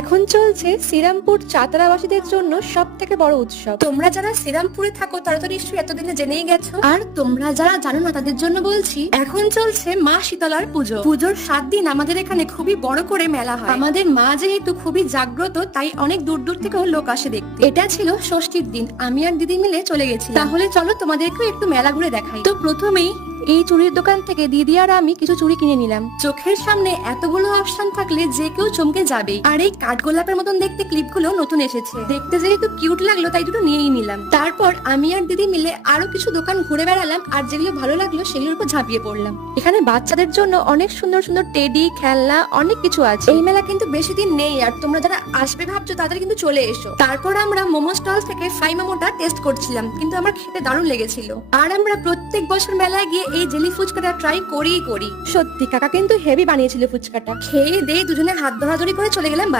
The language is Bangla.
এখন চলছে শ্রীরামপুর চাতারাবাসীদের জন্য সব থেকে বড় উৎসব। তোমরা যারা শ্রীরামপুরে থাকো তারা তো নিশ্চয়ই এতদিনে জেনেই গেছো, আর তোমরা যারা জানো না তাদের জন্য বলছি, এখন চলছে মা শীতলার পুজো। পুজোর 7 দিন আমাদের এখানে খুবই বড় করে মেলা হয়। আমাদের মা যেহেতু খুবই জাগ্রত, তাই অনেক দূর দূর থেকেও লোক আসে দেখতে। এটা ছিল ষষ্ঠীর দিন, আমি আর দিদি মিলে চলে গেছি। তাহলে চলো তোমাদেরকেও একটু মেলা ঘুরে দেখাই। তো প্রথমেই এই চুড়ির দোকান থেকে দিদি আর আমি কিছু চুড়ি কিনে নিলাম। চোখের সামনে এতগুলো অপশন থাকলে যে কেউ চমকে যাবে। আর এই কাঠগোলাপের মতন দেখতে ক্লিপগুলো নতুন এসেছে, দেখতে যেহেতু কিউট লাগলো তাই দুটো নিয়েই নিলাম। তারপর আমি আর দিদি মিলে আরো কিছু দোকান ঘুরে বেড়ালাম, আর যেগুলো ভালো লাগলো সেগুলোর উপর ঝাঁপিয়ে পড়লাম। এখানে বাচ্চাদের জন্য অনেক সুন্দর সুন্দর টেডি, খেলনা, অনেক কিছু আছে। এই মেলা কিন্তু বেশি দিন নেই, আর তোমরা যারা আসবে ভাবছো তাদের কিন্তু চলে এসো। তারপর আমরা মোমো স্টল থেকে ফ্রাই মোমোটা টেস্ট করছিলাম, কিন্তু আমার খেতে দারুণ লেগেছিল। আর আমরা প্রত্যেক বছর মেলায় গিয়ে এই জেলি ফুচকাটা ট্রাই করি। সত্যি কাকা কিন্তু হেভি বানিয়েছিল ফুচকাটা। খেয়ে দিয়ে দুজনে হাত ধরাধরি করে চলে গেলাম বাড়ি।